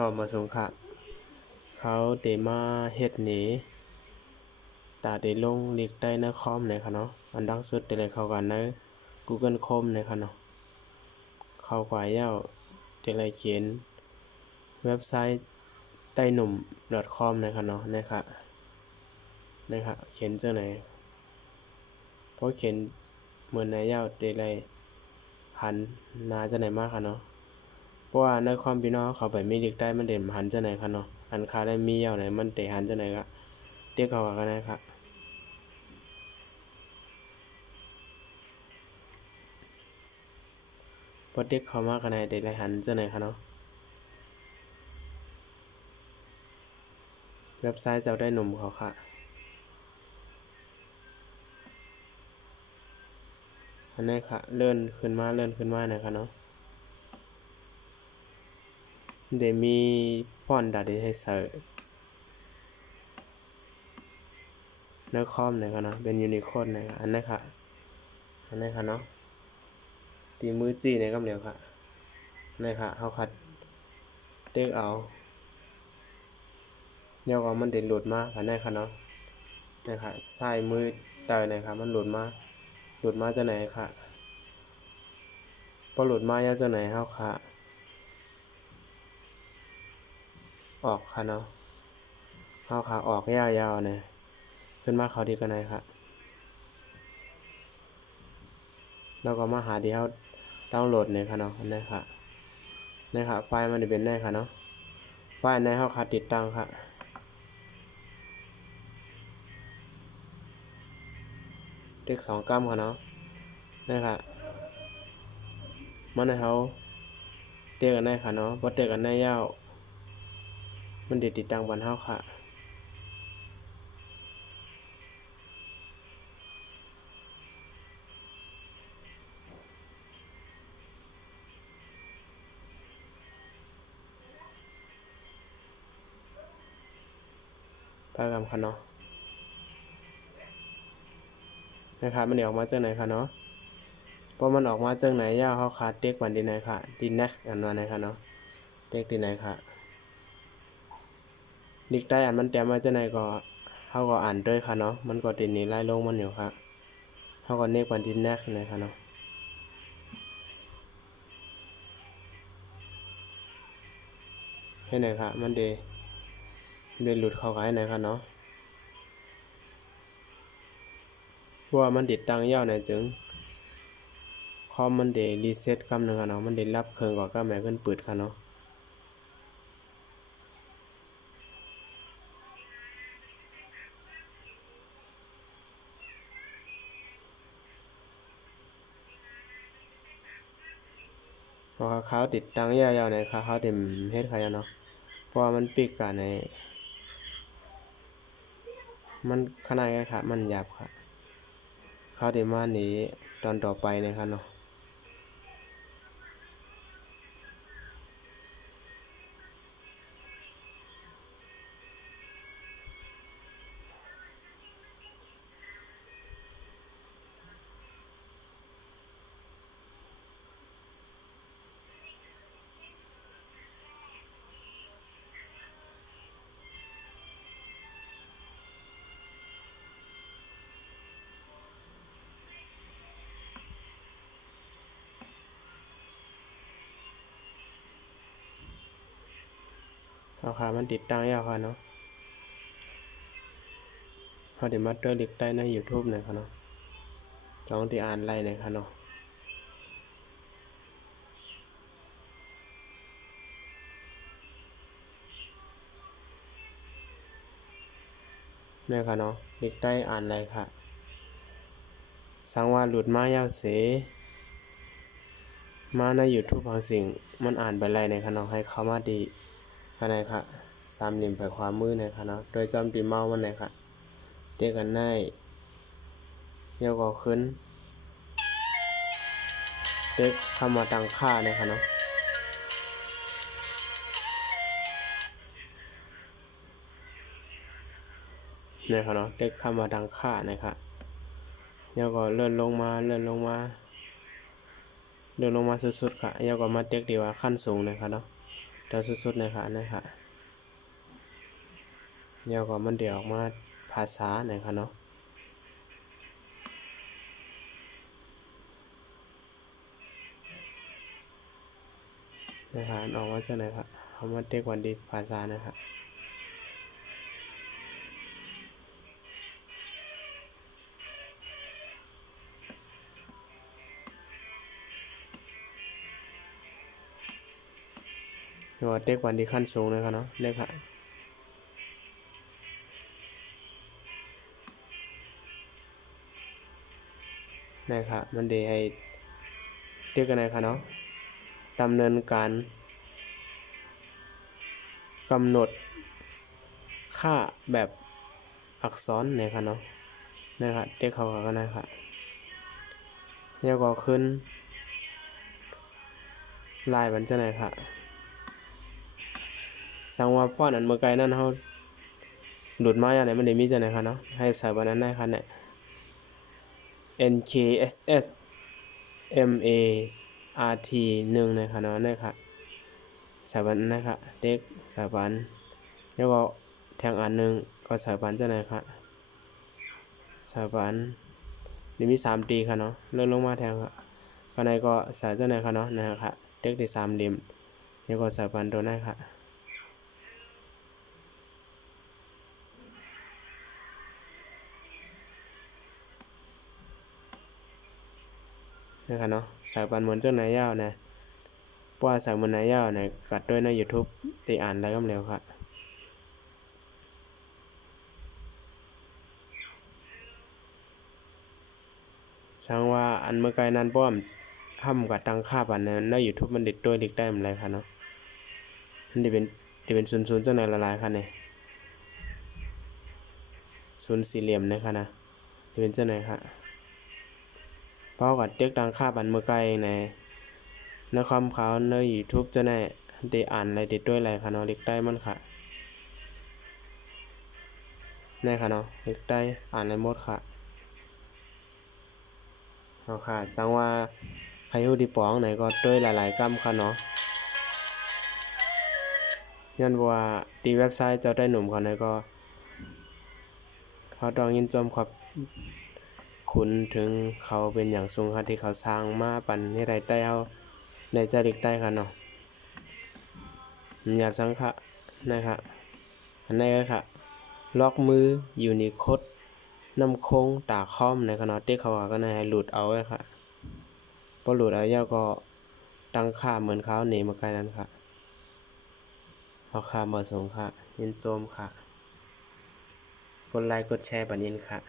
ออกมาสงค่ะเขาเดมาเฮ็ดหนีตาได้ลงเลีกได้ในคอมเลยค่ะเนาะอันดังสุดได้เลยเข้ากันใน Google Chrome เลยค่ะเนาะเข้ากว่าเย้าได้เลยเขียนเว็บไซต์ใต้หนุ่ม .com เลยค่ะเนาะนะครับเขียนจังไหนเพราะเขียนเหมือนในเย้าได้เลยหันหน้าจังไหนมากค่ะเนาะเพราะว่าในความพี่น้องเขาไปมีเลีกได้มันเด่นหันจังไหนค่ะเนาะอันค่าได้มีเย้าไหนมันได้หันจังไหนก็เรียกเขาว่ากันนะครับพอเด็กเข้ามากันได้ได้หันจังไหนค่ะเนาะเว็บไซต์เจ้าได้หนุ่มเขาค่ะอันนี้ค่ะเลื่อนขึ้นมานะครับเนาะเดี๋ยวมีฟอนต์ดาให้ใส่ในคอมนะครับเนาะเป็นยูนิโคดนะครับอันนี้ค่ะเนาะตีมือจี้ในกำเดียวค่ะนี่ค่ะเฮาคัดเต็กเอาเดี๋ยวว่ามันได้หลุดมาอันนี้ค่ะเนาะนี่ค่ะใส่มือเตยนะครับมันหลุดมาจากไหนค่ะพอหลุดมาจากไหนเฮาค่ะออกค่ะเนาะเฮาค่ะออกยาวๆเนี่ยขึ้นมาเขาดีกันไหนค่ะแล้วก็มาหาที่เฮาดาวน์โหลดเนี่ยค่ะเนาะนี่ค่ะไฟล์มันจะเป็นได้ค่ะเนาะไฟล์ในเฮาค่ะติดตั้งค่ะเด็ก2กัมค่ะเนาะนี่ค่ะมันให้เฮาเด็กอันไหนค่ะเนาะบ่เด็กอันไหนยาวมันได้ติดตั้งบันเฮาค่ะโปรแกรมค่ะเนาะนะครับมันออกมาจากไหนค่ะเนาะพอมันออกมาจากไหนยาวเฮาค่ะเด็กบันที่ไหนค่ะดีแน็กอันว่าไหนค่ะเนาะเด็กที่ไหนค่ะดิกได้อันมันแต้มมาจากไหนก็เฮาก็อ่านด้วยค่ะเนาะมันก็ติดนี่ไล่ลงมันอยู่ค่ะเฮาก็เน็กบันที่แน็กไหนค่ะเนาะให้ไหนค่ะมันได้หลุดเข้าให้ไหนค่ะเนาะเพราะว่ามันติดตั้งยาวไหนจึงคอมมันได้รีเซ็ตกำนึงค่ะเนาะมันได้รับเครื่องก็แม่ขึ้นเปิดค่ะเนาะเพราะเขาติดตั้งยาวๆในเขาเต็มเฮ็ดค่ะเนาะเพราะว่ามันปิดกันในมันขนาดค่ะมันหยาบค่ะเขาได้มานี้ตอนต่อไปนะครับเนาะเอาค่ะมันติดตั้งยาวค่ะเนาะเขาได้มาเตอร์ลิกได้ใน YouTube นะครับเนาะลองที่อ่านไล่นะครับเนาะนี่ค่ะเนาะลิกได้อ่านไล่ค่ะสังว่าหลุดมายาวเสมาใน YouTube บางสิ่งมันอ่านไปไล่นะครับเนาะให้เข้ามาดีค่ะนะครับ3นิ้วไปขวามือนะครับเนาะโดยจอมตีเมาส์มันนะครับเรียกกันได้เดี๋ยวก็ขึ้นเด็กเข้ามาตั้งค่านะครับเนาะเนี่ยครับเนาะเด็กเข้ามาตั้งค่านะครับเดี๋ยวก็เลื่อนลงมาสุดๆค่ะเดี๋ยวก็มาเด็กดีว่าขั้นสูงนะครับเนาะ เดี๋ยวสุดๆนะคะเดี๋ยวก็มันเดี๋ยวออกมาภาษานะคะเนาะนะคะออกมาจากไหนครับเอามาเด็กวันดีภาษานะคะเรียกว่าเด็กวันดีขั้นสูงนะคะเนาะนะคะนะคะมันเดี๋ยวให้เด็กกันนะคะเนาะดำเนินการกำหนดค่าแบบอักษรนะคะเนาะนะคะเด็กเขากันนะคะแล้วก็ขึ้นลายมันจะไหนค่ะสังว่าป้อนอันเมื่อไกลนั่นเขาหลุดมาอย่างไหนมันได้มีจะไหนค่ะเนาะให้ใส่วันนั้นได้ค่ะเนี่ย NKSS MART 1นะคะเนาะนะคะสถาบันนะคะเด็กสถาบันแล้วก็แทงอันหนึ่งก็สถาบันจะไหนค่ะสถาบันนี่มี3ตีค่ะเนาะเลื่อนลงมาแทงค่ะข้างในก็สายจะไหนค่ะเนาะนะคะเด็กที่3เหลี่ยมแล้วก็สถาบันตัวนั้นค่ะนะคะเนาะสายบันเหมือนเจ้าไหนยาวนะเพราะว่าสายมันไหนยาวเนี่ยกัดด้วยใน YouTube ตีอ่านอะไรก็เร็วค่ะช่างว่าอันเมื่อไกลนั้นป้อมห้ำกับตังค่าปันใน YouTube มันเด็ดด้วยเด็กได้มันไรค่ะเนาะมันจะเป็นศูนย์เจ้าไหนละลายค่ะเนี่ยศูนย์สี่เหลี่ยมนะคะนะจะเป็นเจ้าไหนค่ะเพราะกับเด็กตังค่าปันเมื่อไกลในความเขาใน YouTube จะไหนได้อ่านอะไรเด็ดด้วยอะไรค่ะเนาะเด็กได้มันค่ะนี่ค่ะเนาะเด็กได้อ่านในหมดค่ะเอาค่ะสังว่าใครอยู่ที่ปองไหนก็ด้วยหลายๆกรรมค่ะเนาะยันว่าดีเว็บไซต์เจ้าได้หนุ่มเขาไหนก็เขาต้องยินจมขอบคุณถึงเขาเป็นอย่างสูงค่ะที่เขาสร้างมาปั่นให้ได้ใต้เฮาในจริกได้ค่ะเนาะหยาบสังค่ะนะคะอันนี้ก็ค่ะล็อกมือยูนิโคดน้ำโค้งตาคอมในขณะที่เขาก็ให้หลุดเอาไว้ค่ะพอหลุดเอาเยาก็ตั้งค่าเหมือนเขาหนีมาไกลนั้นค่ะเอาค่ามาส่งค่ะยินโจมค่ะกดไลค์กดแชร์บัดนี้ค่ะ